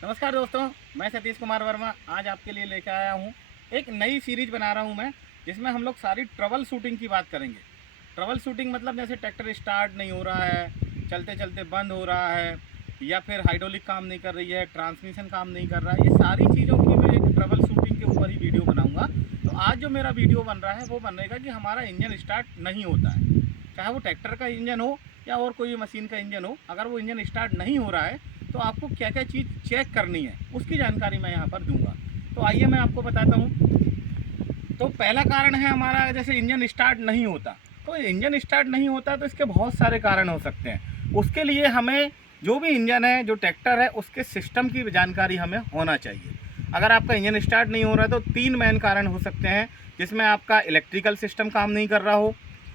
नमस्कार दोस्तों, मैं सतीश कुमार वर्मा आज आपके लिए लेकर आया हूँ। एक नई सीरीज बना रहा हूँ मैं, जिसमें हम लोग सारी ट्रबल शूटिंग की बात करेंगे। ट्रबल शूटिंग मतलब जैसे ट्रैक्टर स्टार्ट नहीं हो रहा है, चलते चलते बंद हो रहा है, या फिर हाइड्रोलिक काम नहीं कर रही है, ट्रांसमिशन काम नहीं कर रहा है। ये सारी चीज़ों की मैं एक ट्रबल शूटिंग के ऊपर ही वीडियो बनाऊँगा। तो आज जो मेरा वीडियो बन रहा है वो बनेगा कि हमारा इंजन स्टार्ट नहीं होता है, चाहे वो ट्रैक्टर का इंजन हो या और कोई मशीन का इंजन हो। अगर वो इंजन स्टार्ट नहीं हो रहा है तो आपको क्या क्या चीज़ चेक करनी है, उसकी जानकारी मैं यहाँ पर दूंगा। तो आइए मैं आपको बताता हूँ। तो पहला कारण है हमारा, जैसे इंजन स्टार्ट नहीं होता। तो इंजन स्टार्ट नहीं होता तो इसके बहुत सारे कारण हो सकते हैं। उसके लिए हमें जो भी इंजन है, जो ट्रैक्टर है, उसके सिस्टम की जानकारी हमें होना चाहिए। अगर आपका इंजन स्टार्ट नहीं हो रहा है तो 3 मेन कारण हो सकते हैं, जिसमें आपका इलेक्ट्रिकल सिस्टम काम नहीं कर रहा हो,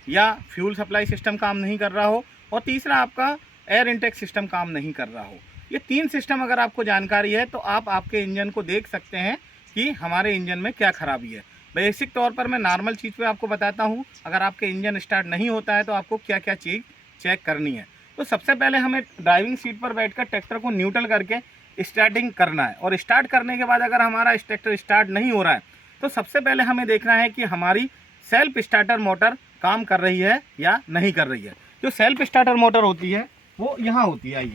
या फ्यूल सप्लाई सिस्टम काम नहीं कर रहा हो, और तीसरा आपका एयर इनटेक सिस्टम काम नहीं कर रहा हो। ये 3 सिस्टम अगर आपको जानकारी है तो आप आपके इंजन को देख सकते हैं कि हमारे इंजन में क्या खराबी है। बेसिक तौर पर मैं नॉर्मल चीज़ पे आपको बताता हूँ। अगर आपके इंजन स्टार्ट नहीं होता है तो आपको क्या क्या चीज़ चेक करनी है। तो सबसे पहले हमें ड्राइविंग सीट पर बैठकर ट्रैक्टर को न्यूट्रल करके स्टार्टिंग करना है, और स्टार्ट करने के बाद अगर हमारा ट्रैक्टर स्टार्ट नहीं हो रहा है तो सबसे पहले हमें देखना है कि हमारी सेल्फ स्टार्टर मोटर काम कर रही है या नहीं कर रही है। जो सेल्फ स्टार्टर मोटर होती है वो यहाँ होती है।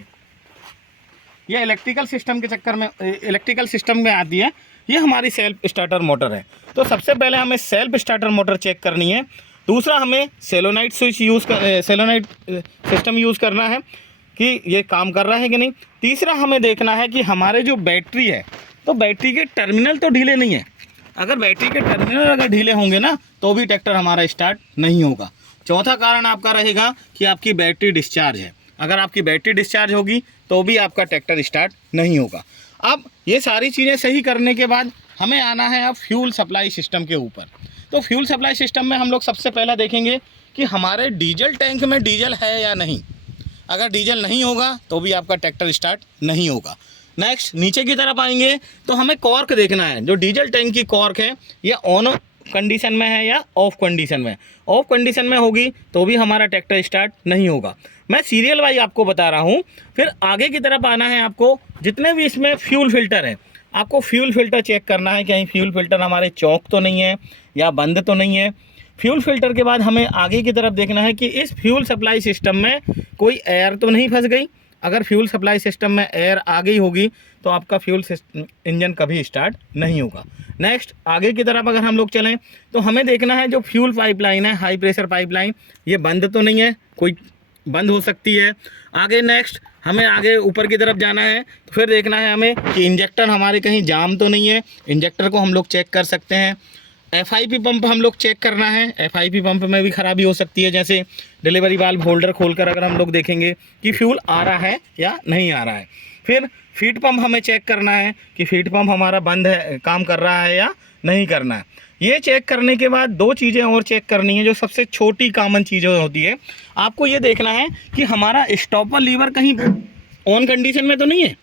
ये इलेक्ट्रिकल सिस्टम के चक्कर में, इलेक्ट्रिकल सिस्टम में आती है। ये हमारी सेल्फ स्टार्टर मोटर है। तो सबसे पहले हमें सेल्फ स्टार्टर मोटर चेक करनी है। दूसरा, हमें सेलोनाइट स्विच सेलोनाइट सिस्टम यूज़ करना है कि ये काम कर रहा है कि नहीं। तीसरा, हमें देखना है कि हमारे जो बैटरी है, तो बैटरी के टर्मिनल तो ढीले नहीं है। अगर बैटरी के टर्मिनल अगर ढीले होंगे ना तो भी ट्रैक्टर हमारा स्टार्ट नहीं होगा। चौथा कारण आपका रहेगा कि आपकी बैटरी डिस्चार्ज है। अगर आपकी बैटरी डिस्चार्ज होगी तो भी आपका ट्रैक्टर स्टार्ट नहीं होगा। अब ये सारी चीज़ें सही करने के बाद हमें आना है अब फ्यूल सप्लाई सिस्टम के ऊपर। तो फ्यूल सप्लाई सिस्टम में हम लोग सबसे पहला देखेंगे कि हमारे डीजल टैंक में डीजल है या नहीं। अगर डीजल नहीं होगा तो भी आपका ट्रैक्टर स्टार्ट नहीं होगा। नेक्स्ट, नीचे की तरफ आएंगे तो हमें कॉर्क देखना है। जो डीजल टैंक की कॉर्क है, ये ऑन कंडीशन में है या ऑफ कंडीशन में। ऑफ कंडीशन में होगी तो भी हमारा ट्रैक्टर स्टार्ट नहीं होगा। मैं सीरियल वाइज आपको बता रहा हूँ। फिर आगे की तरफ आना है आपको। जितने भी इसमें फ्यूल फिल्टर है, आपको फ्यूल फिल्टर चेक करना है। कहीं फ्यूल फिल्टर हमारे चौक तो नहीं है या बंद तो नहीं है। फ्यूल फिल्टर के बाद हमें आगे की तरफ देखना है कि इस फ्यूल सप्लाई सिस्टम में कोई एयर तो नहीं फंस गई। अगर फ्यूल सप्लाई सिस्टम में एयर आ गई होगी तो आपका फ्यूल इंजन कभी स्टार्ट नहीं होगा। नेक्स्ट, आगे की तरफ अगर हम लोग चलें तो हमें देखना है जो फ्यूल पाइपलाइन है, हाई प्रेशर पाइपलाइन, ये बंद तो नहीं है, कोई बंद हो सकती है। आगे नेक्स्ट हमें आगे ऊपर की तरफ जाना है तो फिर देखना है हमें कि इंजेक्टर हमारे कहीं जाम तो नहीं है। इंजेक्टर को हम लोग चेक कर सकते हैं। एफआईपी पंप हम लोग चेक करना है। एफआईपी पंप में भी खराबी हो सकती है। जैसे डिलीवरी वाल्व होल्डर खोलकर अगर हम लोग देखेंगे कि फ्यूल आ रहा है या नहीं आ रहा है। फिर फीड पंप हमें चेक करना है कि फीड पंप हमारा बंद है, काम कर रहा है या नहीं करना है। ये चेक करने के बाद 2 चीज़ें और चेक करनी है, जो सबसे छोटी कॉमन चीज़ें होती है। आपको ये देखना है कि हमारा स्टॉपर लीवर कहीं ऑन कंडीशन में तो नहीं है।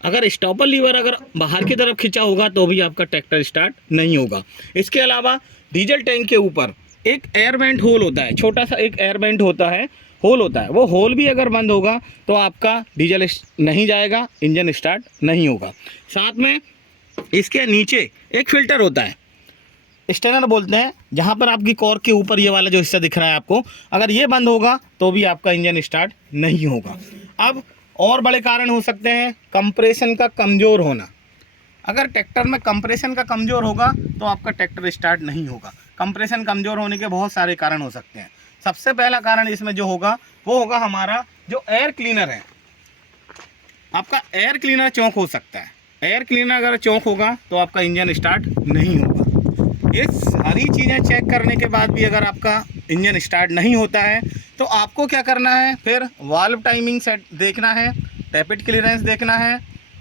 अगर स्टॉपर लीवर अगर बाहर की तरफ खिंचा होगा तो भी आपका ट्रैक्टर स्टार्ट नहीं होगा। इसके अलावा डीजल टैंक के ऊपर एक एयर वेंट होल होता है, छोटा सा एक एयर वेंट होता है, होल होता है। वो होल भी अगर बंद होगा तो आपका डीजल नहीं जाएगा, इंजन स्टार्ट नहीं होगा। साथ में इसके नीचे एक फिल्टर होता है, स्टेनर बोलते हैं, जहाँ पर आपकी कॉर्क के ऊपर ये वाला जो हिस्सा दिख रहा है आपको, अगर ये बंद होगा तो भी आपका इंजन स्टार्ट नहीं होगा। अब और बड़े कारण हो सकते हैं, कंप्रेशन का कमज़ोर होना। अगर ट्रैक्टर में कंप्रेशन का कमज़ोर होगा तो आपका ट्रैक्टर स्टार्ट नहीं होगा। कंप्रेशन कमज़ोर होने के बहुत सारे कारण हो सकते हैं। सबसे पहला कारण इसमें जो होगा वो होगा हमारा जो एयर क्लीनर है। आपका एयर क्लीनर चौक हो सकता है। एयर क्लीनर अगर चौक होगा तो आपका इंजन स्टार्ट नहीं होगा। ये सारी चीज़ें चेक करने के बाद भी अगर आपका इंजन स्टार्ट नहीं होता है तो आपको क्या करना है, फिर वाल्व टाइमिंग सेट देखना है, टैपिट क्लियरेंस देखना है,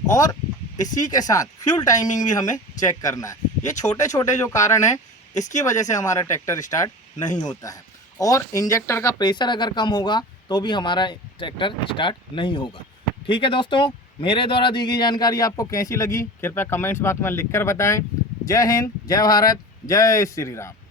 और इसी के साथ फ्यूल टाइमिंग भी हमें चेक करना है। ये छोटे छोटे जो कारण हैं, इसकी वजह से हमारा ट्रैक्टर स्टार्ट नहीं होता है। और इंजेक्टर का प्रेशर अगर कम होगा तो भी हमारा ट्रैक्टर स्टार्ट नहीं होगा। ठीक है दोस्तों, मेरे द्वारा दी गई जानकारी आपको कैसी लगी कृपया कमेंट्स बॉक्स में लिखकर बताएं। जय हिंद, जय भारत, जय श्री राम।